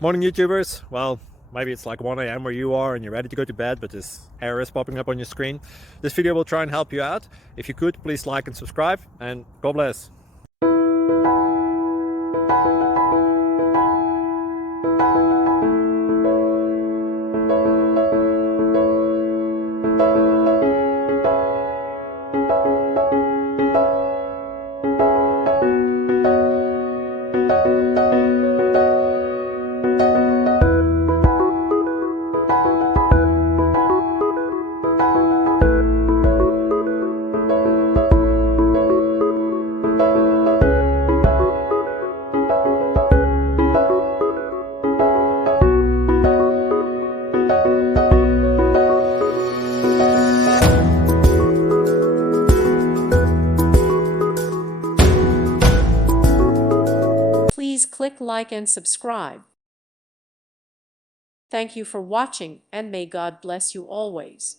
Morning YouTubers. Well, maybe it's like 1 a.m. where you are and you're ready to go to bed, but this error is popping up on your screen. This video will try and help you out. If you could, please like and subscribe, and God bless. Please click like and subscribe. Thank you for watching, and may God bless you always.